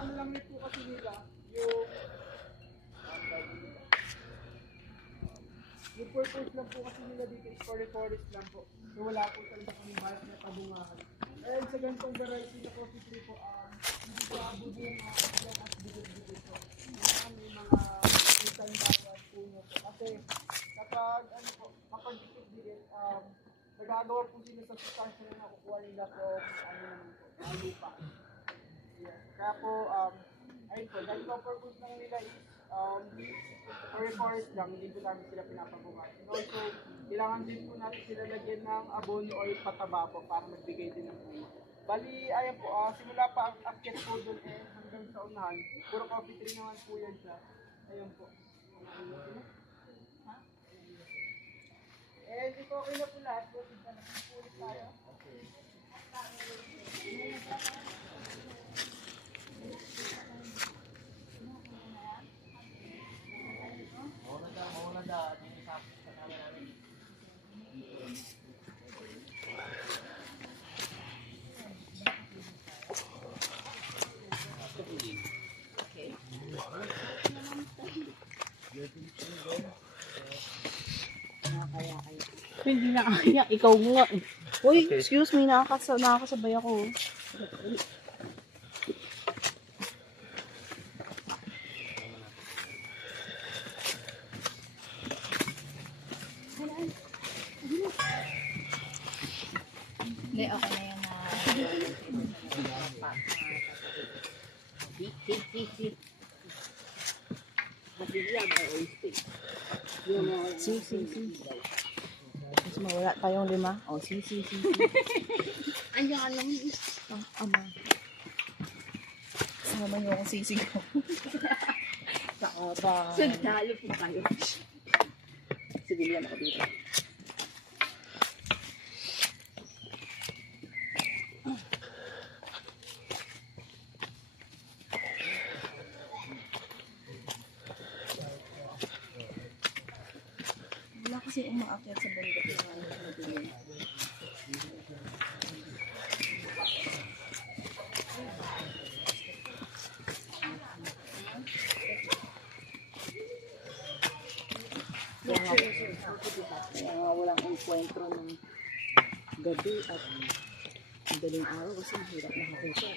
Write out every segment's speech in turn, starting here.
ano lang rin po kasi nila, yung purpose lang po kasi nila dito is for the forest lang po. So wala po talaga kami balas na tabungahan. And sa ganitong variety na coffee tree po, hindi po abot yung mga at bigit-bigit po. May mga isang bawat puno po. Kasi kapag, ano po, kapag bigit-bigit, nagagawa po sila sa sustansya na nakukuha nila po, ano naman po, lupa. Yes. Kaya po, ayun po, dahil po purpose lang nila is, for forest lang, hindi po namin sila pinapabungan. And also, kailangan din po natin sila lagyan ng abono or pataba po para magbigay din ng puno. Bali, ayan po, simula pa ang akyat po doon hanggang sa unahan. Puro coffee tree naman po yan siya. Ayan po. Eh, di po okay na po lahat. Buti na nagpulit tayo. Hindi na kaya. Ikaw nga eh. Uy, excuse me. Nakakasabay ako. Hindi, okay na yan na. Si. Mas mawala tayong 5. Oh, si. Andiyan alam mo. Ama. Sama niyo akong sisig ko. Saka Sundalo po kayo. sige, liyan ako dito. Wala kasi umaakyat sa bundok yung ano na madilim. Kaya nga walang enkwentro ng gabi at madaling araw kasi mahirap nakakita.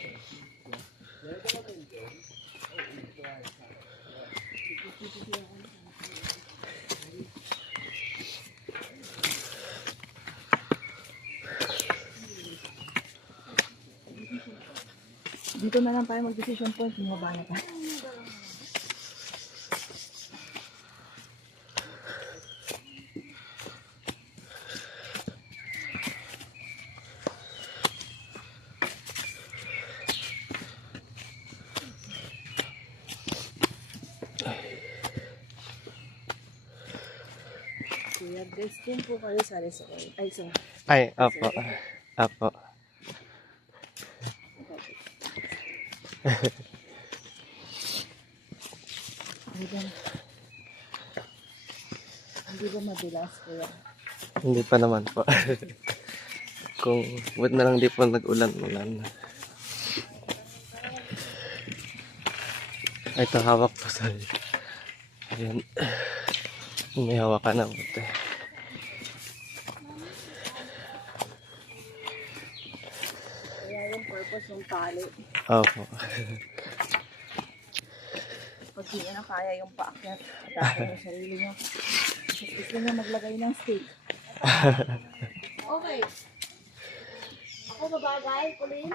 Dito na lang tayo mag-decision point. Bumaba na tayo. Kuya, guys, din po kayo sa resort. Ay, sa... Ay, opo. Opo. Hindi ba madulas, kuya? Hindi pa naman po. Kung buat na lang di po nag-ulan-ulan. Ay, ito hawak po sa... Ayan. May hawakan na buti. Kaya yung purpose yung tali. Opo. Pag hindi na kaya yung paakyat, atake yung sarili nyo. Gusto nyo maglagay ng stick. Okay. Ako babagay, Pauline?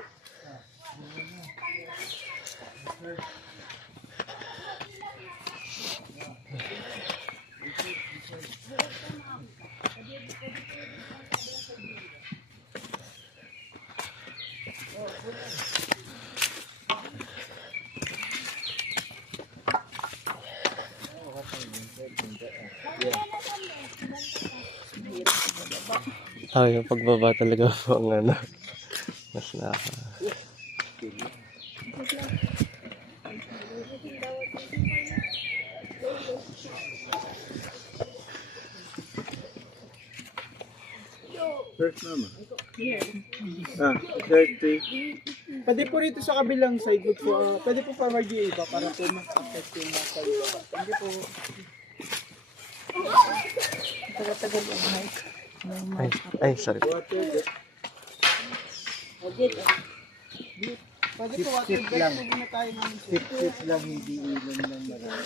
Yung pagbaba talaga po ang ano. Mas naka... First naman. 30. Pwede po rito sa kabilang side, pwede po forward yung iba para po mas affect yung nasa iba. Thank you po. Tagal-tagal yung mic. Ay, sorry. Pwede po water break po muna tayo ng Sip lang, hindi inom lang marami.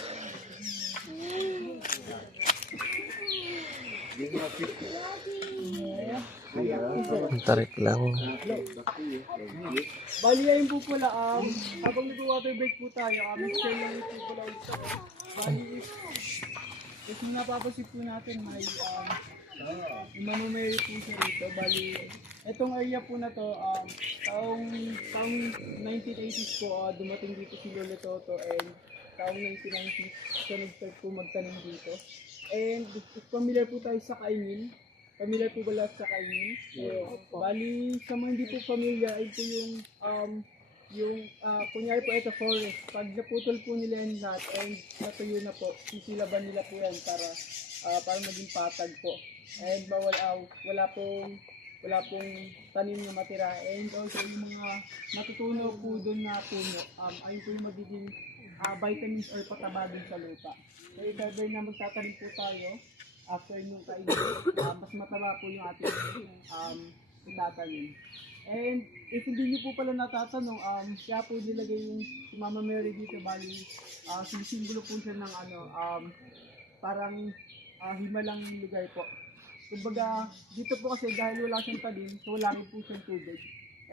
Tarik lang. Bali ayun po pala, habang nag-water break po tayo, share lang po pala ulit sa bali, if napapasit po natin, may mamameri po siya rito. Bali, itong area po na to, taong 1980s po, dumating dito si Lolo Toto, and taong 1990s, siya nag-start po magtanim dito. And if familiar po tayo sa kainin, familiar po ba lahat sa kainin? Bali, sa mga hindi po familiar, ay po kunyari po ito forest. Pag naputol po nila yan lahat and natuyo na po, sisilaban nila po yan para maging patag po. And wala pong tanim na matira. And also yung mga natutunaw po doon na puno, ayun po yung magiging vitamins or pataba din sa lupa. So if ever na magtatanim po tayo, after nung kainin, mas mataba po yung ating itatanim. And if hindi nyo po pala natatanong, kaya po nilagay yung si Mama Mary dito, bali, sinisimbolo po siya ng parang himalang lugar po. Kumbaga, dito po kasi dahil wala siyang talim, so wala rin po siyang tubig.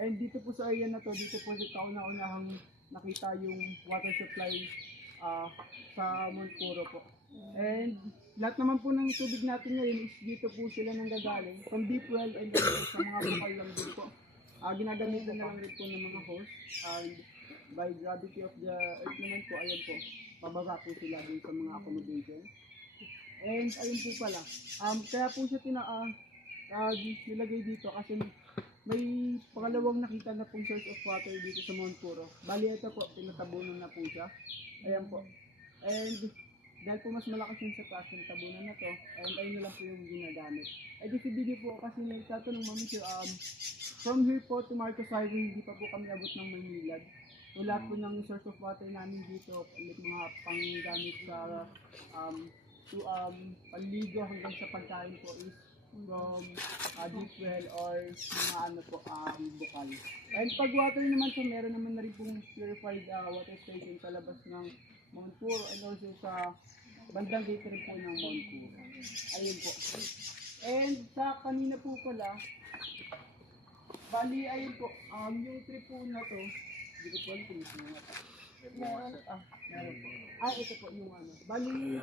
And dito po sa area na to, dito po sa kauna-unahang nakita yung water supply sa Montpuro po. And lahat naman po ng tubig natin ngayon is dito po sila nanggagaling from deep well and sa mga bukal lang din po. Ginagamitan na lang rin po ng mga hose, and by gravity of the earth naman po, ayun po, pababa po sila din sa mga accommodation. And ayun po pala, kaya po siya nilagay dito kasi may pangalawang nakita na pong source of water dito sa Montpuro. Bali ito po, tinatabunan na po siya. Ayan po. And dahil po mas malakas yung sa taas ng tabunan na to, and ayun na lang po yung ginagamit. Ay di si Didi po kasi nagtatanong, Mami Sir, from here po to Marcos Highway, hindi pa po kami abot ng Maynilad. So lahat po ng source of water namin dito, like mga panggamit sa panligo hanggang sa pagkain po is from deep well or mga bukal. And pag water naman po, meron naman na rin pong purified water station sa labas ng Montpuro and also sa bandang gate rin po ng Montpuro. Ayun po. And sa kanina po pala, bali ayun po, yung trip po na to, hindi ko po alam kung sino na to. Meron po. Ito po yung bali,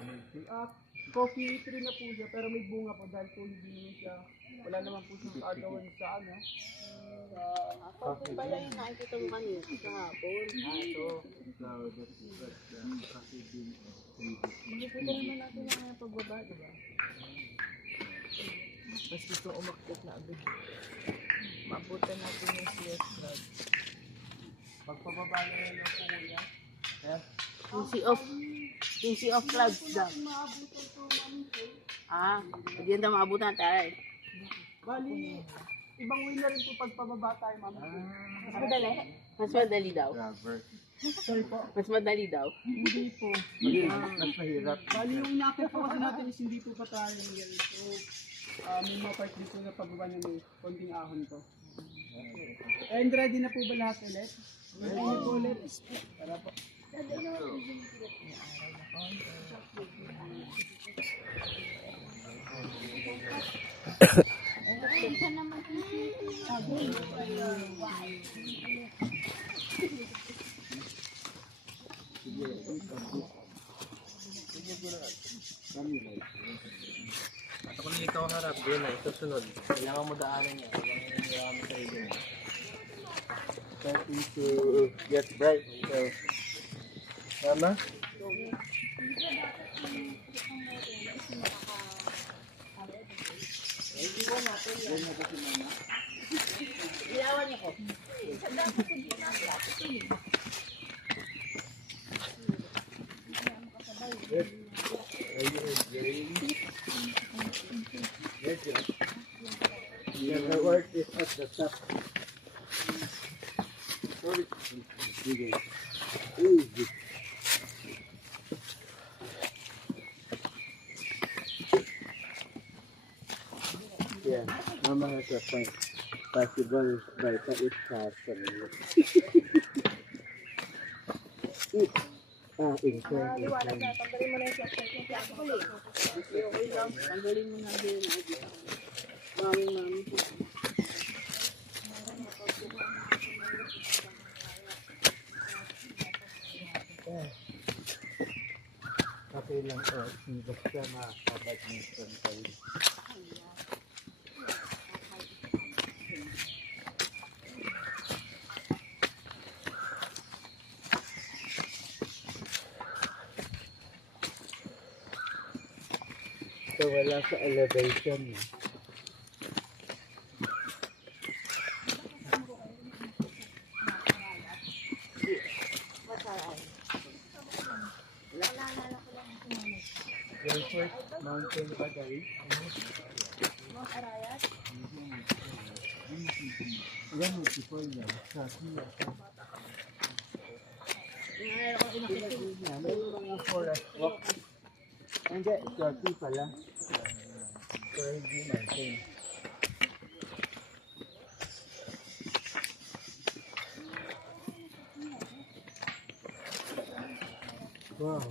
coffee tree na po siya, pero may bunga po dahil po hindi naman siya, wala naman po siyang kagawan sa Coffee pala yung nakikita mo kanina sa hapon. Ito. Makikita naman natin ang pagbaba, diba? Mas gusto umakyat na agad. Mabutan natin yung CS Club. pagpababa na yan ng kuya. Yung sea of clouds daw. Hindi yan daw maabutan tayo. Bali, ibang way na rin po pagpababa tayo, Mami. Mas madali? Mas madali daw. Rubber. Sorry po. Mas madali daw. Hindi po. Mas mahirap. Bali, yung nakit po kasi natin is hindi po pa tayo nangyari. So, may mga part dito na pagbaba na may konting ahon to. And ready na po ba lahat ulit? Ready na po ulit? Tara po. Ako na ikaw harap, yun na, ito sunod. Kailangan mo daanan niya. Kailangan mo sa iyo. Starting to get bright. So, tama? Ilawan niyo ko. Yeah, the work is at the top. Sorry. Sige. Easy. Yeah, Mama has a point. Possible by it happen. Inside. Liwanag na, tanggalin mo na yung flashlight mo. Okay lang, tanggalin mo na din. Mami. Okay lang po. Basta makabadminton kayo. So wala sa elevation. No? Your first mountain ba dahil? Mount Arayat? Yan mo si Paul yan. Sa siya. May mga forest walk. Hindi, shorty pala. Pero hindi mountain. Wow.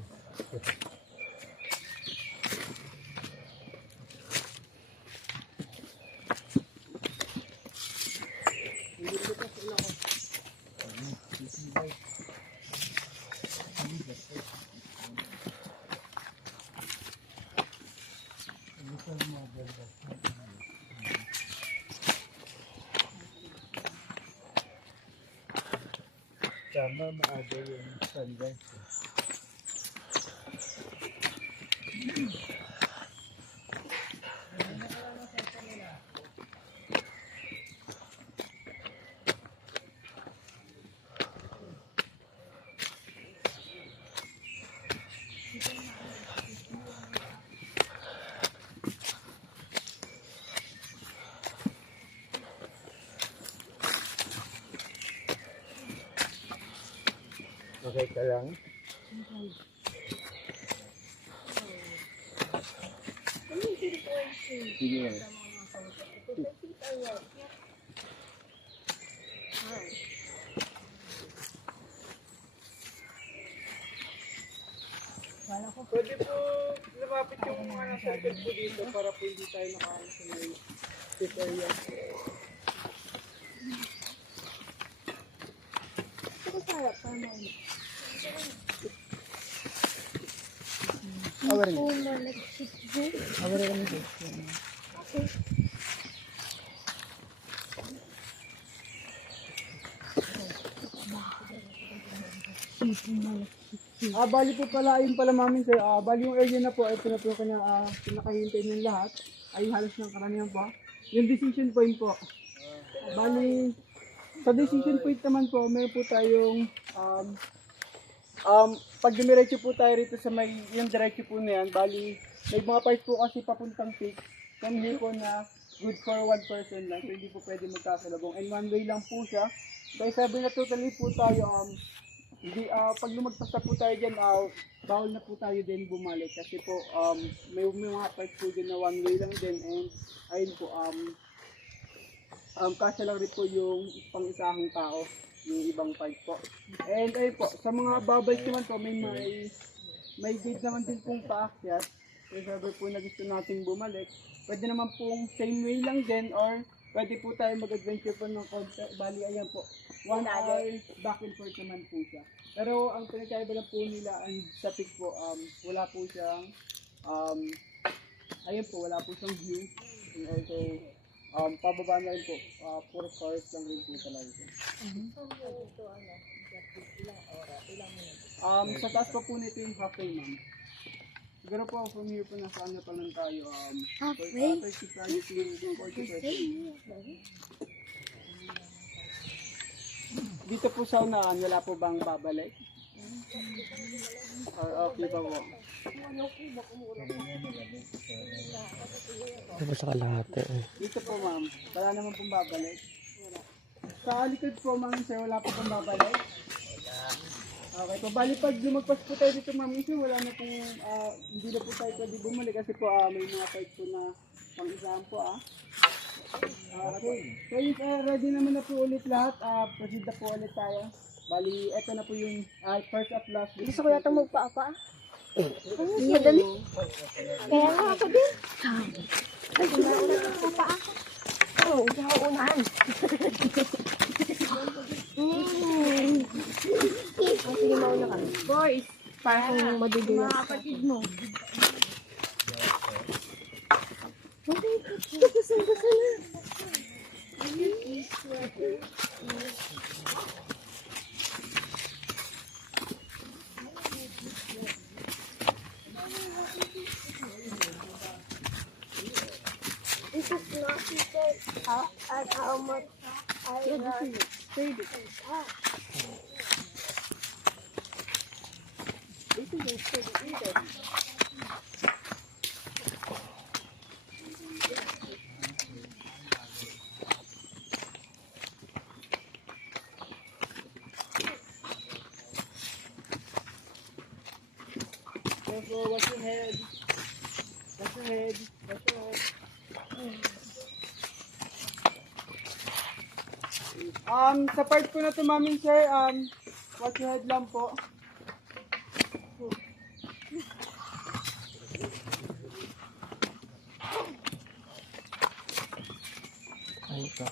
Tama, maaga yung sunrise. Okay ka lang? Sige. Pwede po lumapit yung mga nasa likod po dito para po hindi tayo nakaano sa may safe area. Bali po pala, ayun pala mami sir, bali yung area na po, ito na po yung kanyang pinakahintay ng lahat, ay halos ng karamihan po. Yung decision point po, bali, sa decision point naman po, meron po tayong, pag dumiretso po tayo rito sa may, yung diretso po na yan, bali, may mga parts po kasi papuntang peak, from here po na good for one person lang, so hindi po pwede magkasalubong, and one way lang po siya. Kaya sabi na totally po tayo, hindi, pag lumagpas na po tayo dyan, bawal na po tayo din bumalik kasi po may mga parts po dyan na one way lang din, and ayun po, kasya lang rin po yung pang-isahang tao, yung ibang part po. And ayun po, sa mga bubbles naman po, may gate naman din pong paakyat. Kaya sabi po na gusto nating bumalik, pwede naman pong same way lang din, or pwede po tayo mag-adventure po ng konti. Bali, ayan po, 1 hour back and forth naman po siya. Pero ang pinagkaiba lang po nila, ang sa peak po, wala po siyang, ayun po, wala po siyang view. And also, pababa na rin po, puro cars lang rin po talaga. Sa taas pa po nito yung halfway, ma'am. Siguro po, from here po, nasa ano pa lang tayo, Halfway? 35 to 40%. Dito po sa unaan, wala po bang babalik? Or okay pa po? Ano sa kalahati? Dito po ma'am, wala naman pong babalik. Sa likod po, ma'am sir, wala po pong babalik. Okay po, bali pag lumagpas po tayo dito, ma'am sir, wala na pong, hindi na po tayo pwede bumalik kasi po may mga part po na pang-isahan po Okay. So if ready naman na po ulit lahat, proceed na po ulit tayo. Bali, eto na po yung first at last. Gusto ko yata magpa-apa. Ayun, dali. Kaya nga ako din. Ay, sinauna ko pa ako. Oo, hindi ako unahan. Sige, mauna ka. Boys, parang madudulas. Mga kapatid mo. Gasal na. This is not secret at how much I run. This is pretty either. So, watch your head. Watch your head. Watch your head. Sa part po na to, ma'am sir, watch your head lang po. Ay, ito.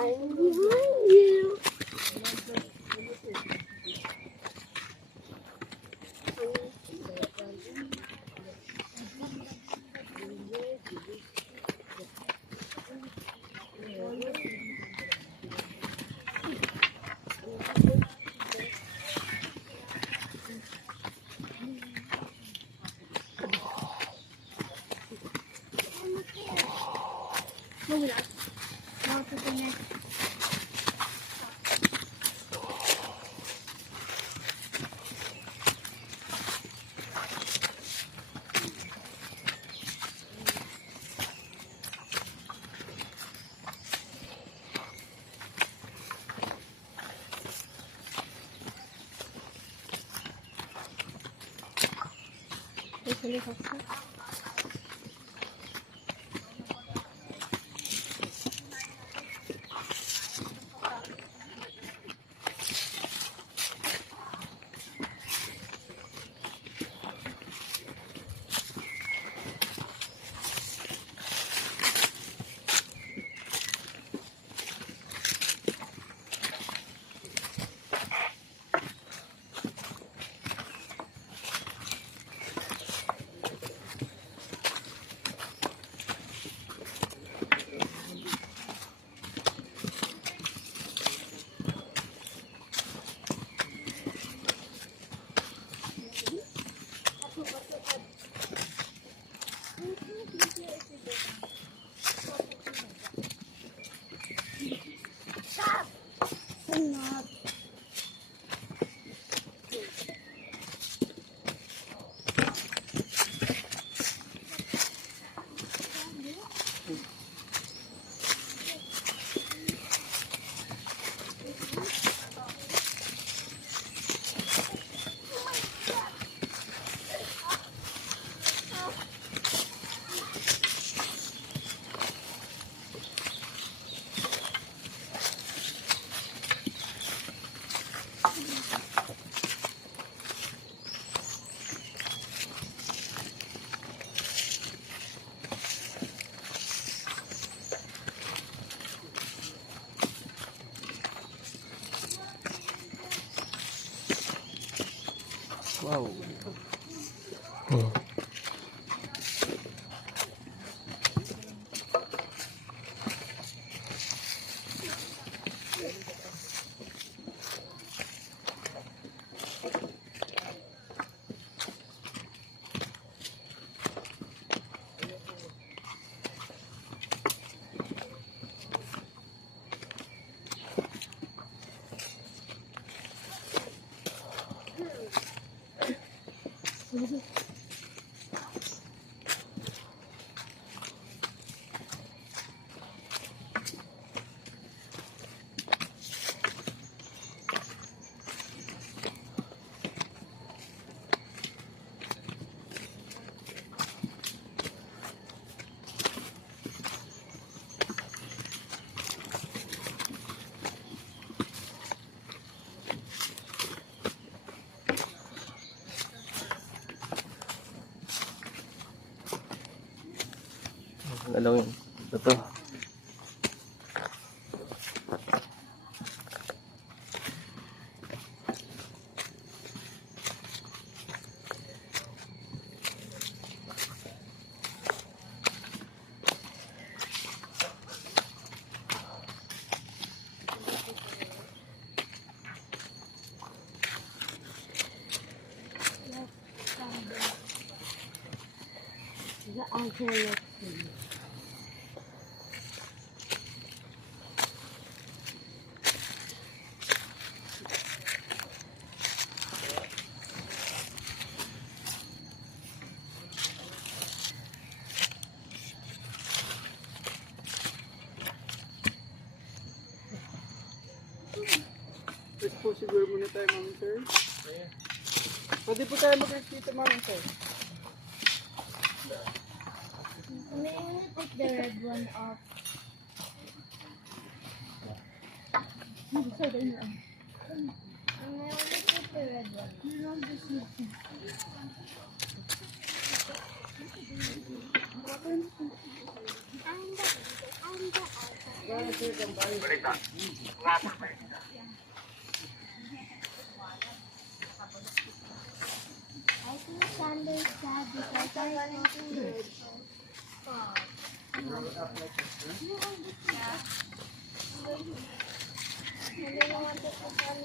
I'm behind you. Wow. Dalawin. Ito. The actual Let's po siguro muna tayo, Mami Sir. Pwede po tayo mag-rest dito, Mami Sir. May only take the red one off. May only take the red one. I think Sander is sad because I want to red. I don't want to put on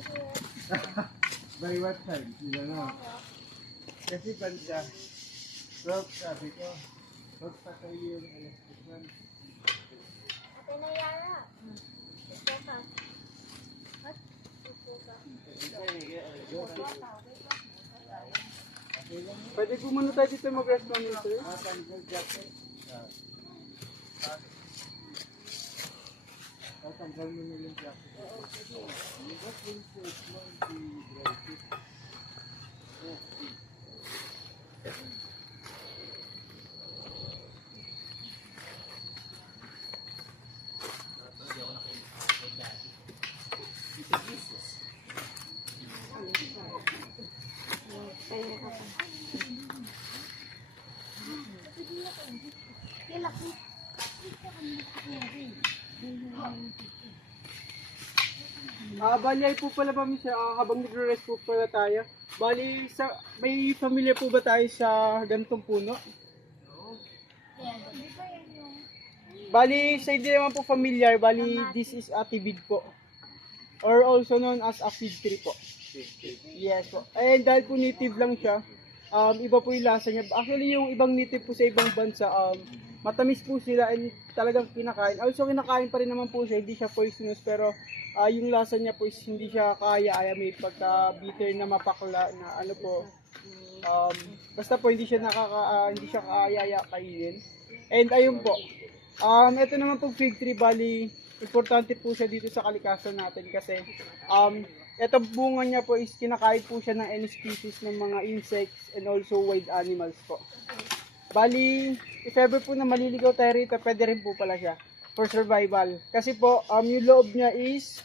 By what time? Sila na. Kasi banda. Rob, sabi ko. Rob, patay yung electric man. Ate na Yara. Ito ka. What? Ito ka. Pwede po muna tayo dito mag-rest, Mami Sir. Tanggal jacket. Tanggal mo na yung jacket. Bali ay po pala, Mami Sir, habang nagre-rest po pala tayo. Bali, may familiar po ba tayo sa ganitong puno? Bali, sa hindi naman po familiar, bali, this is a tibid po. Or also known as a fig tree po. Yes po. And dahil po native lang siya, iba po yung lasa niya. Actually, yung ibang native po sa ibang bansa, matamis po sila and talagang kinakain. Also, kinakain pa rin naman po siya, hindi siya poisonous, pero yung lasa niya po is hindi siya kaya-aya, may pagka-bitter na mapakla na ano po. Basta po hindi siya hindi siya kaya-aya kainin. And ayun po. Ito naman po fig tree, bali importante po siya dito sa kalikasan natin kasi ito bunga niya po is kinakain po siya ng any species ng mga insects and also wild animals po. Bali, if ever po na maliligaw tayo rito, pwede rin po pala siya for survival. Kasi po, yung loob niya is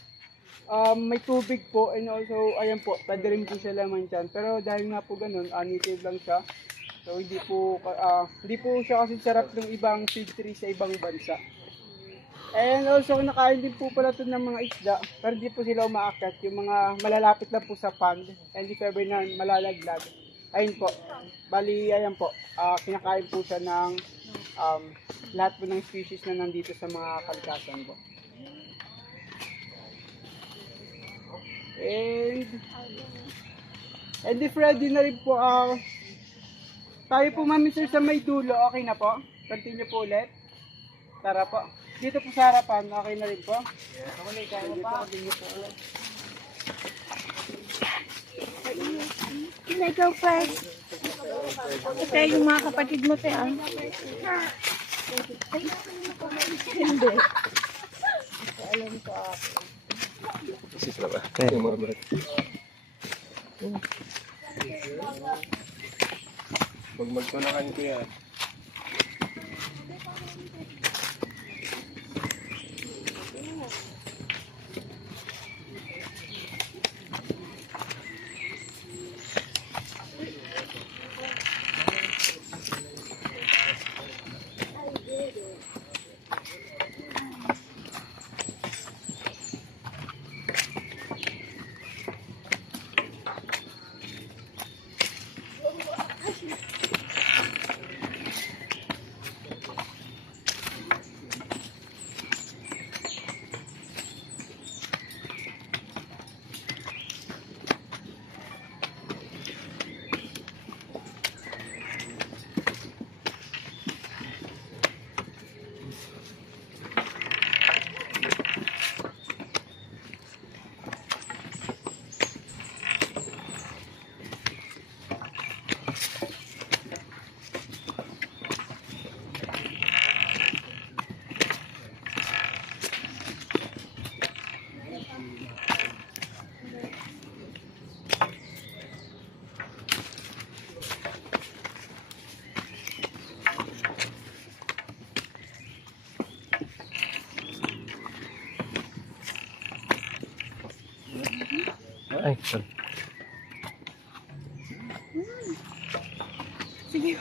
may tubig po and also, ayan po, pwede rin po siya laman dyan. Pero dahil nga po ganun, native lang siya. So hindi po siya kasi sarap ng ibang fig tree sa ibang bansa. And also, kinakain din po pala ito ng mga isda, pero hindi po sila umaakyat, yung mga malalapit lang po sa pond, and if ever na malalaglag. Ayun po, bali, ayan po, kinakain po siya ng lahat po ng species na nandito sa mga kalikasan po. And if ready na rin po, tayo po mami sir sa may dulo, okay na po? Continue po ulit. Tara po. Dito po sa harapan, okay na rin po? Yes, okay na ikaw pa. Continue po ulit. Can I go first? Ito yung mga kapatid mo, te, Hindi. Alam ko Sis na ba? Pag magtunakan ko yan. Ay, sorry. Sige.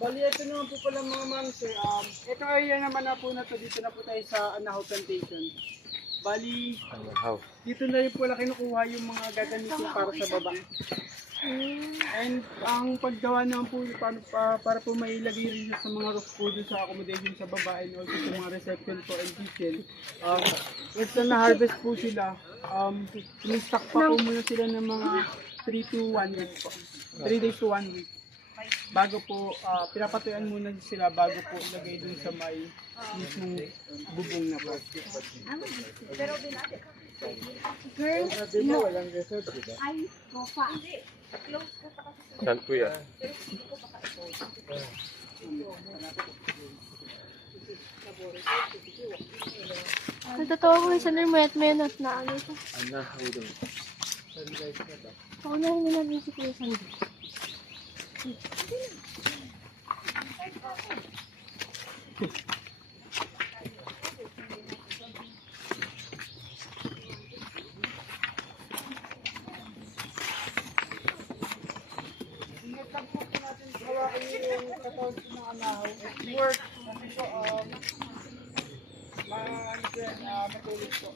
Bali, ito naman po pala mga ma'am sir. Ito area naman na po na to. Dito na po tayo sa Anahaw Plantation. Bali, dito na rin po na kinukuha yung mga gagamitin para sa baba. And ang paggawa naman po para po mailagay rin sa mga roof po dun sa accommodation sa baba and also sa mga reception po and kitchen. Once na na-harvest po sila, in-stock pa po muna sila ng mga 3 to 1 week po. 3 days to 1 week. Bago po, pinapatuyan muna sila bago po ilagay dun sa may mismong bubong na po. Girl, Sabi mo, walang resort, di ba? ay, mofa. Saan kuya? Natatawa ko yung salir mayat mayat na ano ito. Ana, ulo. Sunrise na ba? Ako na hindi namin si Kuya Sandy. Ingat lang po natin hawakin yung katawan po ng anahaw. Work. Kasi po, matulog po.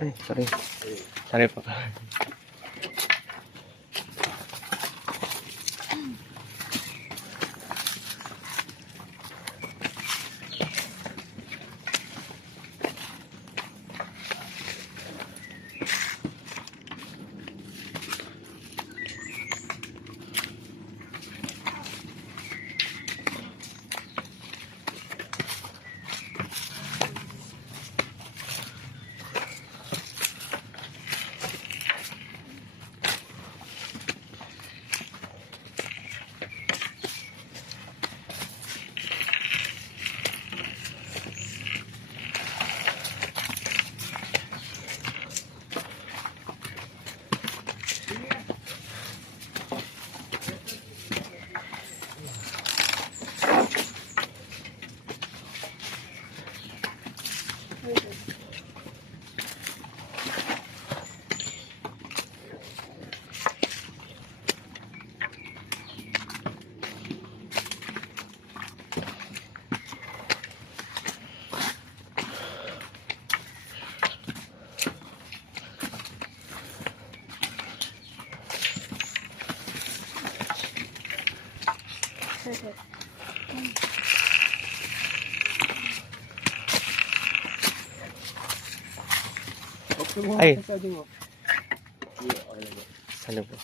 Ay, sorry. Sorry po. Ay. Ano po?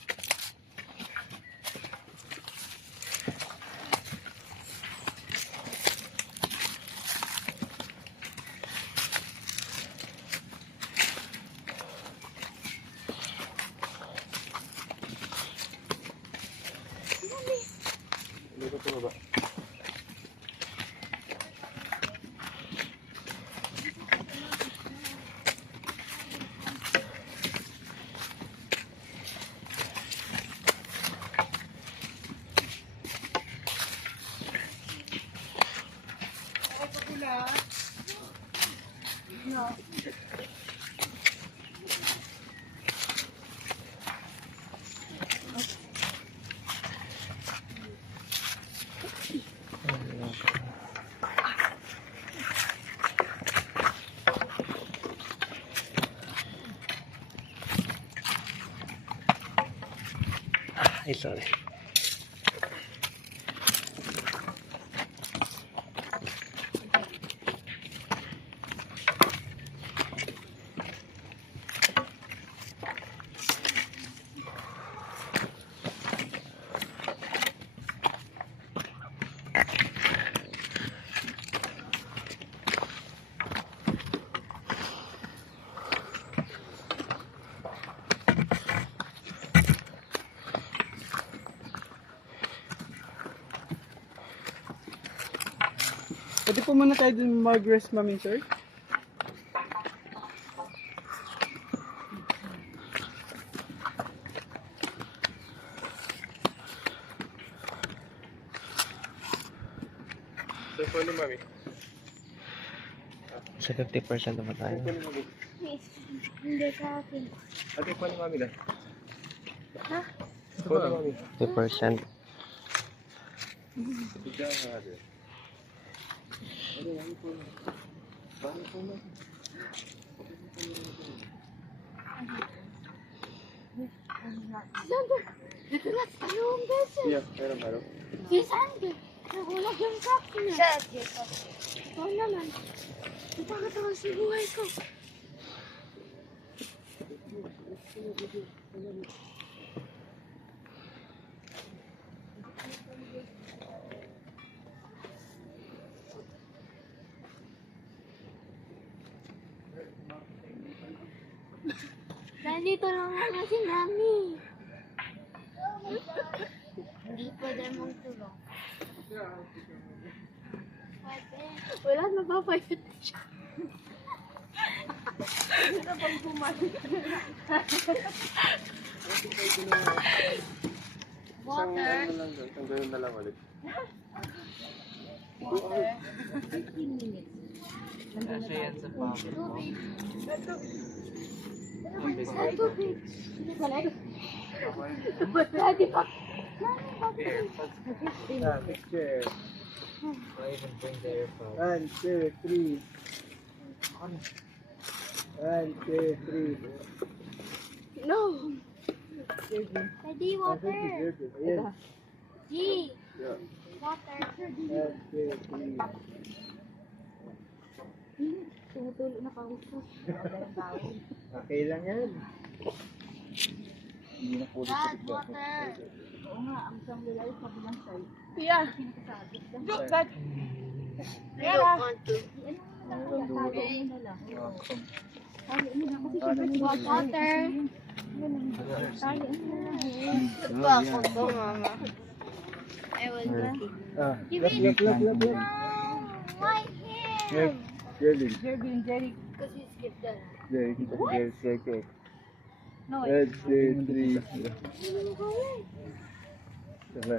Ay, sorry. Pwede po muna tayo dun mag-rest, mami, sir? Sir, po ni mami. Sa 50% naman tayo. Miss, hindi sa akin. Ate, po ni mami lang. Ha? Po ni mami. 50%. Si Sander! Dito na tayo ang beses! Yeah, meron. Si Sander! Nagulag yung sakin niya! Oo naman. Napakatawa sa buhay ko. Nandito lang nga si Mami. Hindi pwede mong tulong. Wala, napapayot siya. Ano bang bumalik? Water. Tanggalin na lang ulit. Water. 15 minutes. Kasi yan sa papa mo. Tubig. Hindi pala. Daddy, pak. Picture. I even bring the earphone. 1, 2, 3. 1, 2, 3. No. Daddy, water. Ayan. G. Yeah. Water. 1, 2, 3. Tumutulo na kausap. Okay lang yan. Hindi na po Dad, water. Oo nga, ang isang lalay sa bilang side. Yeah. Pinakasabit lang. Look, that. I don't want to. Ano lang, tayo na lang. Tayo mo na kasi syempre Water. tayo na lang. Ito ako to, mama. I was lucky. Look. My hand. Jelly. Jerry. Because you skipped that. Jelly. No, 1, 2, 3. Diba?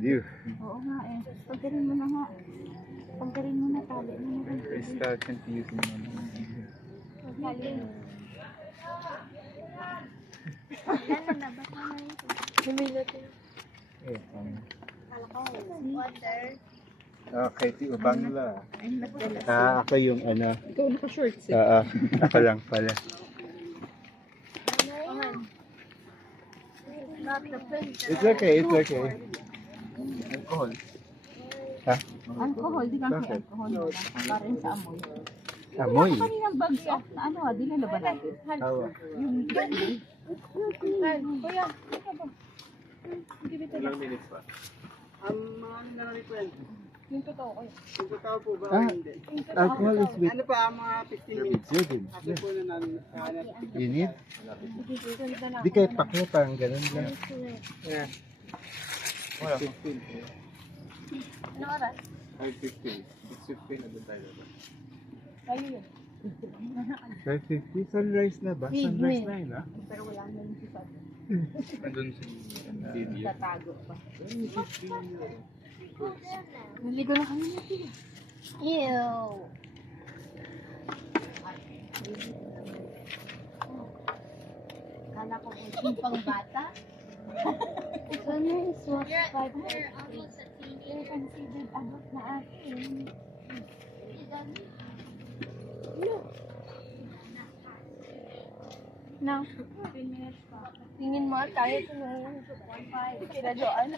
You. oo nga eh. Pagkarin mo na nga. Pagkarin mo na, tali mo na. Start confusing mo. Tali mo. Nalabas na na ito. Lumilot yun. Kala ko, water. Okay, si Ubangla. Ay, nagdala. Ako yung ano. Ikaw naka-shorts eh. Ako lang pala. Not the printer. It's okay. Alcohol. Ha? Alcohol, di kang Bakit? alcohol mo lang. Para yun sa amoy. Amoy. Wala ka kaninang bags off na ano dinala ba natin? Tawa. Yung Kuya. Ilang minutes pa? Mga ano na lang friend. Yung totoo ko. Yung totoo po ba? Ah, Hindi. alcohol is with Ano pa, mga 15 minutes. good. Kasi po na namin. Init? Di kayo paklo, parang ganun lang. Yeah. 15. Ano oras? 5:15. 6:15 na doon tayo. Ayun yun. 5:50? Sunrise na ba? Sunrise na yun, ha? pero wala na yung sisad. Nandun sa video. Tatago pa. Naligo na kami natin. Ew. Kala ko kung pang bata. Sana is what 5 You're considered adult na atin. Na. 15 minutes pa. Tingin mo, kaya ito nung 1.5. Kinadoan.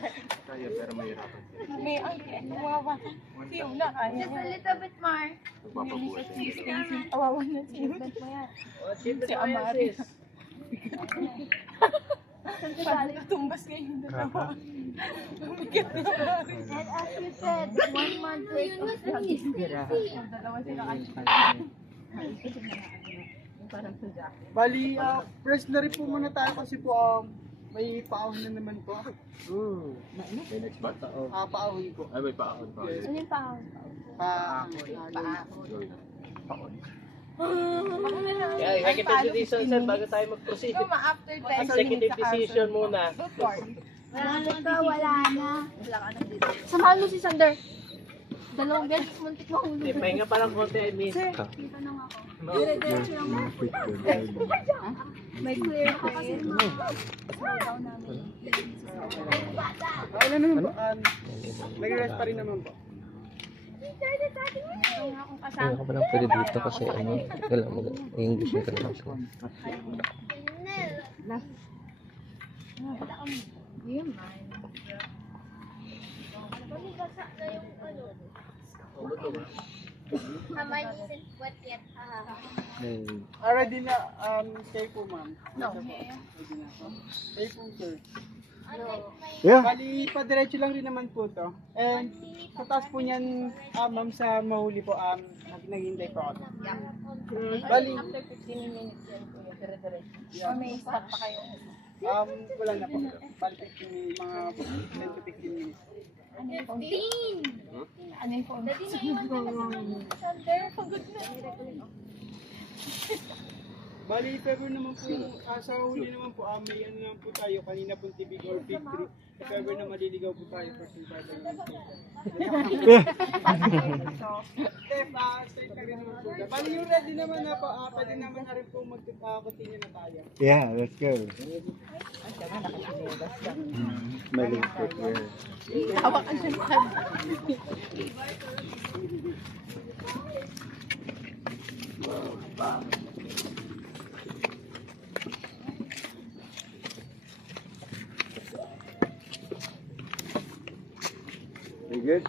Kaya pero mahirapan. May ang mga bata. Si Una kaya. Just a little bit more. Magpapabuti. Si Stacy. Awawan na si Una. Si Amari. Parang tumbas ngayon dalawa. And as you said, 1 month break of Dalawa sila kasi. Parang sa jacket. Bali, press na rin po muna tayo kasi po may paahon na naman po. May next bata. Paahon po. Ay, may paahon pa. Yes. Ano yung pahon? Paahon. Yeah, executive decision sir, bago tayo mag-proceed. Ikaw ma-after 10 Executive decision muna. wala na. Samahan mo si Sander. Dalawang beses muntik mahulog. Hindi, pahinga pa lang konti, I mean. May clear face. Ano naman po? Nag-rest pa rin naman po. Ayoko pa lang pwede dito kasi ano, wala mag-English yung kalabas ko. Mine isn't wet yet. Ready na, kayo po ma'am. No. Ready na po. Kayo po sir. Yeah. Bali, padiretso lang rin naman po to. And sa taas po niyan, ma'am, sa mahuli po, naghihintay po ako. Bali, After 15 minutes yan po yung dire-diretso. Or may stop pa kayo. wala na po. Bali, 15 mga 10 to 15 minutes. 15! Ano yung phone? Dati na iwan na lang. Sander, pagod na. Bali, if ever naman po, sa huli naman po, may ano naman po tayo, kanina pong tibig or victory. If ever na maliligaw po tayo, person tayo. Steph, stay ka rin naman po. Bali, yung ready naman na po, pwede naman na rin po mag-continue na tayo. Yeah, let's go. Maling footwear. Hawakan siya ng hand. You good?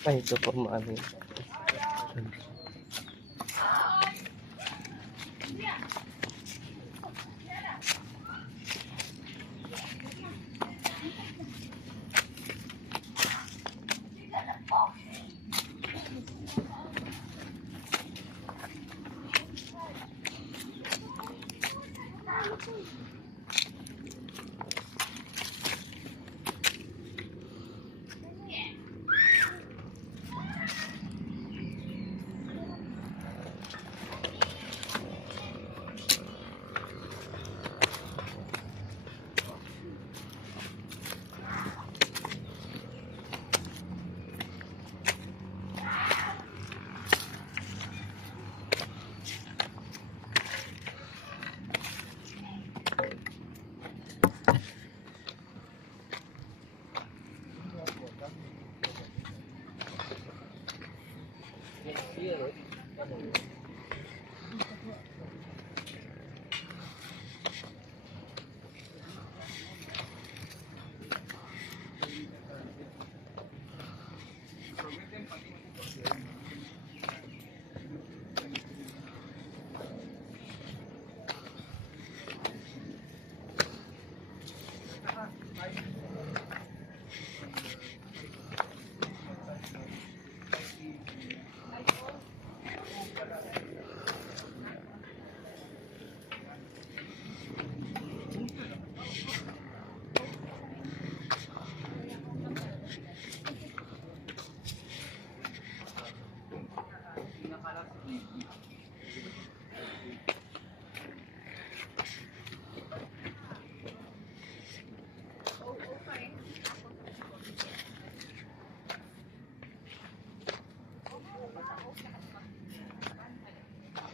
Ay, ito po maano.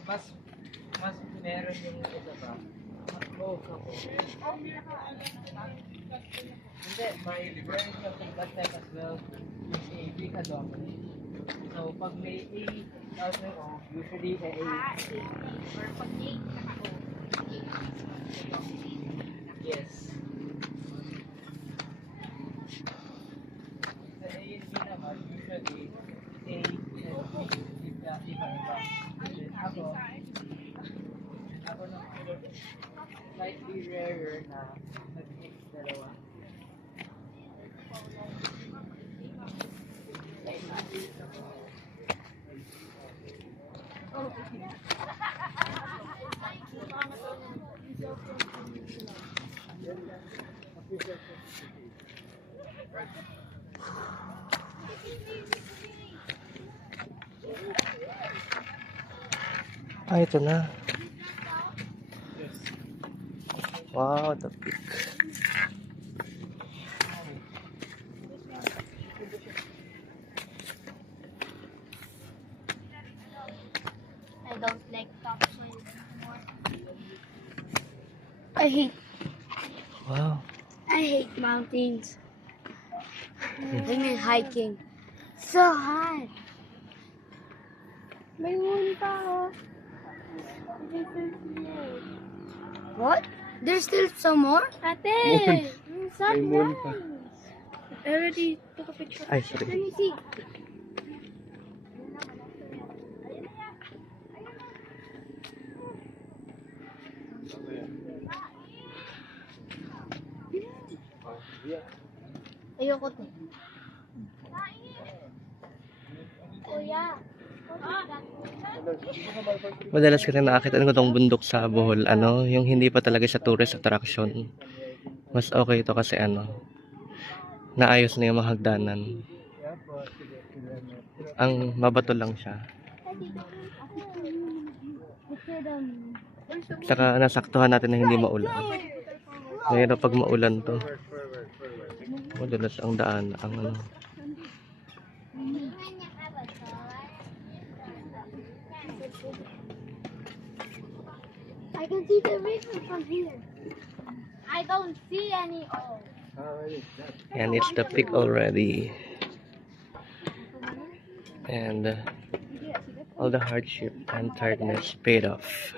mas meron yung isa pa. Oh, ako. Hindi, may learn ka from that time as well. Yung AB ka doon. So, pag may A, tapos may O, usually A. Or pag late, naka-O. Yes. Sa A and B naman, usually A and B, iba-iba. Then ako naman, slightly rarer na nag-mix dalawa. Ah, ito na. Wow, the peak. I don't like top soil anymore. Wow. I hate mountains. I mean hiking. So hot. May moon pa, oh. This is here. What? There's still some more? Ate! May moon pa. I already took a picture. Ay, Let sorry. me see. Ayoko to. Kuya. Madalas ka na nakakita ko tong bundok sa Bohol, yung hindi pa talaga siya tourist attraction. Mas okay ito kasi naayos na yung mga hagdanan. Ang mabato lang siya. Saka nasaktuhan natin na hindi maulan. Ngayon pag maulan to, madalas ang daan, I can see the river from here. I don't see any O. and it's the peak already. And all the hardship and tiredness paid off.